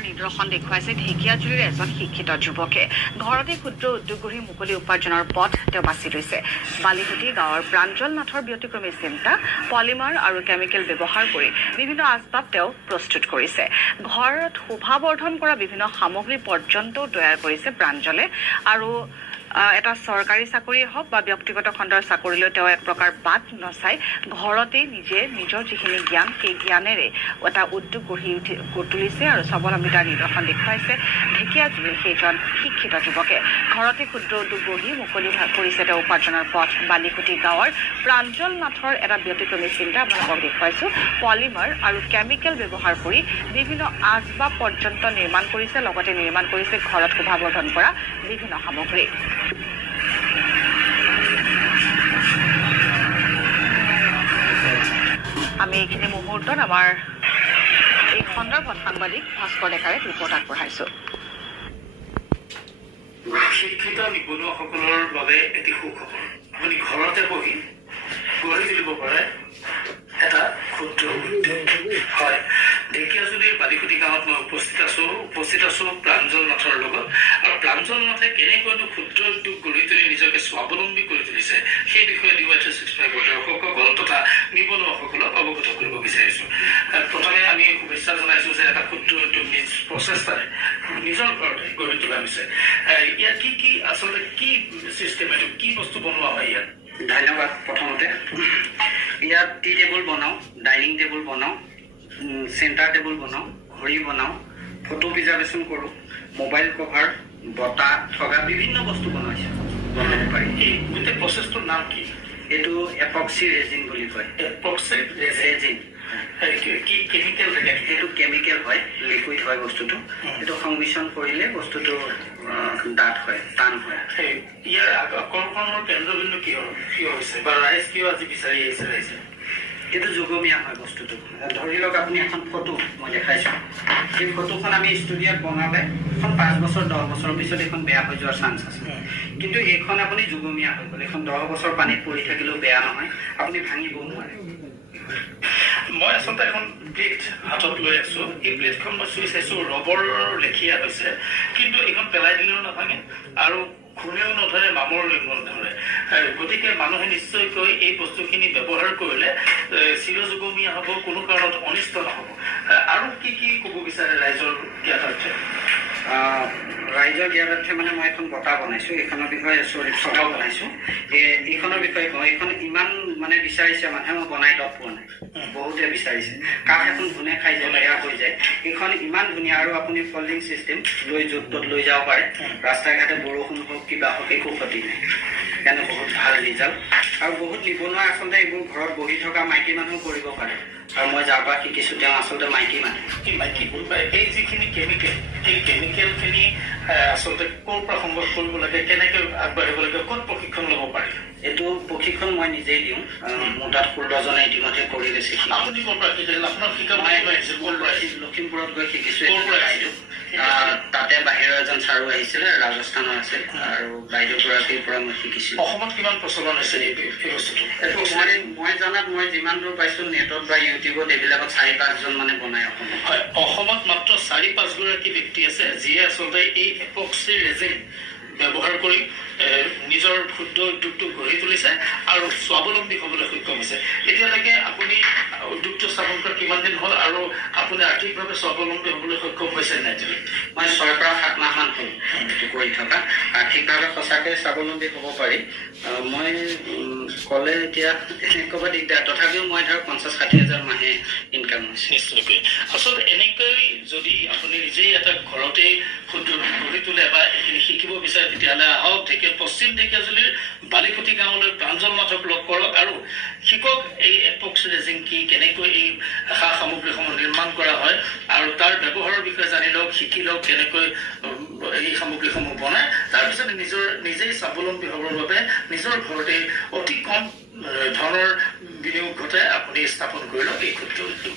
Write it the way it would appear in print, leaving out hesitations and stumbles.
সফলতাৰ নিদৰ্শন দেখুৱাইছে ঢেকিয়াজুলিৰ এজন শিক্ষিত যুৱকে। ঘৰতে ক্ষুদ্ৰ উদ্যোগ গঢ়ি মুকলি উপাৰ্জনৰ পথ তেওঁ বাছি লৈছে। বালিকুটি গাঁৱৰ প্ৰাঞ্জল নাথৰ ব্যতিক্ৰমী চিন্তা, পলিমাৰ আৰু কেমিকেল ব্যৱহাৰ কৰি বিভিন্ন আচবাব তেওঁ প্ৰস্তুত কৰিছে। ঘৰত শোভাবৰ্ধন কৰা বিভিন্ন সামগ্ৰী পৰ্যন্তও তৈয়াৰ কৰিছে প্ৰাঞ্জলে। আৰু এটা চৰকাৰী চাকৰিয়ে হওক বা ব্যক্তিগত খণ্ডৰ চাকৰিলৈ তেওঁ এক প্ৰকাৰ বাট নচাই ঘৰতেই নিজৰ যিখিনি জ্ঞান সেই জ্ঞানেৰে এটা উদ্যোগ গঢ়ি তুলিছে আৰু স্বাৱলম্বিতাৰ নিদৰ্শন দেখুৱাইছে ঢেকিয়াজুলিৰ সেইজন শিক্ষিত যুৱকে। ঘৰতে ক্ষুদ্ৰ উদ্যোগ গঢ়ি মুকলি কৰিছে তেওঁ উপাৰ্জনৰ পথ। বালিকুটি গাঁৱৰ প্ৰাঞ্জল নাথৰ এটা ব্যতিক্ৰমী চিন্তা আপোনালোকক দেখুৱাইছো। পলিমাৰ আৰু কেমিকেল ব্যৱহাৰ কৰি বিভিন্ন আচবাব পৰ্যন্ত নিৰ্মাণ কৰিছে, লগতে নিৰ্মাণ কৰিছে ঘৰত শোভাবৰ্ধন কৰা বিভিন্ন সামগ্ৰী। আমি এইখিনি মুহূৰ্তত আমাৰ এই সন্দৰ্ভত সাংবাদিক ভাস্কৰ ডেকাৰে ৰিপৰ্ট আগবঢ়াইছো। শিক্ষিত নিবনুৱাসকলৰ বাবে এটি সুখবৰ। আপুনি ঘৰতে বহি গঢ়ি তুলিব পাৰে এটা ক্ষুদ্ৰ উদ্যোগ। হয়, ঢেকিয়াজুলিৰ বালিকুটি গাঁৱত মই উপস্থিত আছো প্ৰাঞ্জল নাথৰ লগত। আৰু প্ৰাঞ্জল নাথে কেনেকৈনো ক্ষুদ্ৰ উদ্যোগ গঢ়ি তুলি নিজকে স্বাৱলম্বী কৰি তুলিছে সেই বিষয়ে DY365 দৰ্শকসকল তথা নিবনুৱাসকলক অৱগত কৰিব বিচাৰিছো। প্ৰথমে আমি শুভেচ্ছা জনাইছো যে এটা ক্ষুদ্ৰ উদ্যোগ নিজ প্ৰচেষ্টাৰে নিজৰ ঘৰতে গঢ়ি তোলা হৈছে। ইয়াত কি আচলতে কি চিষ্টেমেটিক কি বস্তু বনোৱা হয় ইয়াত? ধন্যবাদ। প্ৰথমতে ইয়াত টি টেবুল বনাওঁ, ডাইনিং টেবুল বনাওঁ, চেণ্টাৰ টেবুল বনাওঁ, ঘড়ী বনাওঁ, ফটো প্ৰিজাৰ্ভেশ্যন কৰোঁ, মোবাইল কভাৰ, বটা থকা বিভিন্ন বস্তু বনাব পাৰি। এই গোটেই প্ৰচেছটোৰ নাম কি? এইটো এপক্সি ৰেজিন বুলি কয়। এপক্সি ৰেজিন কি কেমিকেল থাকে? এইটো কেমিকেল হয়, লিকুইড হয় বস্তুটো। এইটো সংমিশ্ৰণ কৰিলে বস্তুটো ডাঠ হয়, টান হয়। ইয়াৰ আকৰ্ষণৰ কেন্দ্ৰবিন্দু কিয় হৈছে বা ৰাইজ কিয় আজি বিচাৰি আহিছে ৰাইজে? এইটো যুগমীয়া হয় বস্তুটো। ধৰি লওক আপুনি এখন ফটো মই দেখাইছোঁ, সেই ফটোখন আমি ষ্টুডিঅ'ত বনালে এখন 5 বছৰ 10 বছৰৰ পিছত এইখন বেয়া হৈ যোৱাৰ চান্স আছে। কিন্তু এইখন আপুনি যুগমীয়া হৈ গ'ল, এইখন 10 বছৰ পানীত পৰি থাকিলেও বেয়া নহয়, আপুনি ভাঙিবও নোৱাৰে। মই আচলতে এখন প্লেট হাতত লৈ আছো। এই প্লেটখন মই চুই চাইছো, ৰবৰৰ লেখীয়া হৈছে, কিন্তু এইখন পেলাই দিলেও নাভাঙে আৰু খুনেও নধৰে, মামৰলৈও নধৰে। গতিকে মানুহে নিশ্চয়কৈ এই বস্তুখিনি ব্যৱহাৰ কৰিলে চিৰযুগমীয়া হ'ব, কোনো কাৰণত অনিষ্ট নহ'ব। আৰু কি ক'ব বিচাৰে ৰাইজৰ জ্ঞাতাৰ্থে? ৰাইজৰ জ্ঞাতাৰ্থে মানে মই এখন বঁটা বনাইছোঁ, এইখনৰ বিষয়ে ছটা বনাইছোঁ। এইখনৰ বিষয়ে কওঁ, এইখন ইমান মানে বিচাৰিছে মানুহে, মই বনাই তৎ পোৱা নাই, বহুতে বিচাৰিছে। কাঠ এখন ধুনে খাই যায়, বেয়া হৈ যায়। এইখন ইমান ধুনীয়া, আৰু আপুনি ফল্ডিং চিষ্টেম লৈ য'ত ত'ত লৈ যাব পাৰে। ৰাস্তা ঘাটে বৰষুণ হওক কিবা হওক একো ক্ষতি নাই, সেইকাৰণে বহুত ভাল ৰিজাল্ট। আৰু বহুত নিবনুৱা আচলতে এইবোৰ ঘৰত বহি থকা মাইকী মানুহ কৰিব পাৰে। আৰু মই যাৰ পৰা শিকিছোঁ তেওঁ আচলতে মাইকী মানুহ। এই যিখিনি কেমিকেল, এই কেমিকেলখিনি আচলতে ক'ৰ পৰা সংগ্ৰহ কৰিব লাগে, কেনেকৈ আগবাঢ়িব লাগে, ক'ত প্ৰশিক্ষণ ল'ব পাৰি? এইটো প্ৰশিক্ষণ মই নিজেই দিওঁ। মোৰ তাত 16 জনে ইতিমধ্যে কৰি গৈছে। আপুনি ক'ৰ পৰা শিকিছিল? আপোনাক শিকা লখিমপুৰত গৈ শিকিছোঁ। তাতে বাহিৰৰ এজন ছাৰো আহিছিলে, ৰাজস্থানৰ আছিল, আৰু বাইদেউগৰাকীৰ পৰা মই শিকিছোঁ। অসমত কিমান প্ৰচলন হৈছে এই বস্তুটো? মই জনাত মই যিমান দূৰ পাইছোঁ নেটত বা ইউটিউবত এইবিলাকত 4-5 জন মানে বনাই অসমত। হয়, অসমত মাত্ৰ 4-5 গৰাকী ব্যক্তি আছে যিয়ে আচলতে এই এপক্সি ৰেজিন ব্যৱহাৰ কৰি নিজৰ ক্ষুদ্ৰ উদ্যোগটো গঢ়ি তুলিছে আৰু স্বাৱলম্বী হ'বলৈ সক্ষম হৈছে। এতিয়ালৈকে আপুনি উদ্যোগটো স্থাপন কৰা কিমান দিন হ'ল আৰু আপুনি আৰ্থিকভাৱে স্বাৱলম্বী হ'বলৈ সক্ষম হৈছে নাই? মই 6 পৰা 7 মাহমান হ'ল এইটো কৰি থকা। আৰ্থিকভাৱে সঁচাকৈ স্বাৱলম্বী হ'ব পাৰি। মই ক'লে এতিয়া ক'ব দিগদাৰ, তথাপিও মই ধৰক 50-60 হাজাৰ মাহে ইনকাম হৈছে। নিশ্চয়কৈ। আচলতে এনেকৈ যদি আপুনি নিজেই এটা ঘৰতে ক্ষুদ্ৰ গঢ়ি তোলে বা এইখিনি শিকিব বিচাৰে, তেতিয়াহ'লে আহক পশ্চিম ঢেকিয়াজুলিৰ বালিকুটি গাঁৱলৈ প্ৰাঞ্জল নাথক লগ কৰক আৰু শিকক এই এপক্সি ৰেজিন কি, কেনেকৈ এই সা সামগ্ৰীসমূহ নিৰ্মাণ কৰা হয়, আৰু তাৰ ব্যৱহাৰৰ বিষয়ে জানি লওক, শিকি লওক কেনেকৈ এই সামগ্ৰীসমূহ বনায়। তাৰপিছত নিজেই স্বাৱলম্বী হ'বৰ বাবে নিজৰ ঘৰতে অতি কম ধনৰ বিনিয়োগ ঘটাই আপুনি স্থাপন কৰি লওক এই ক্ষুদ্ৰ উদ্যোগ।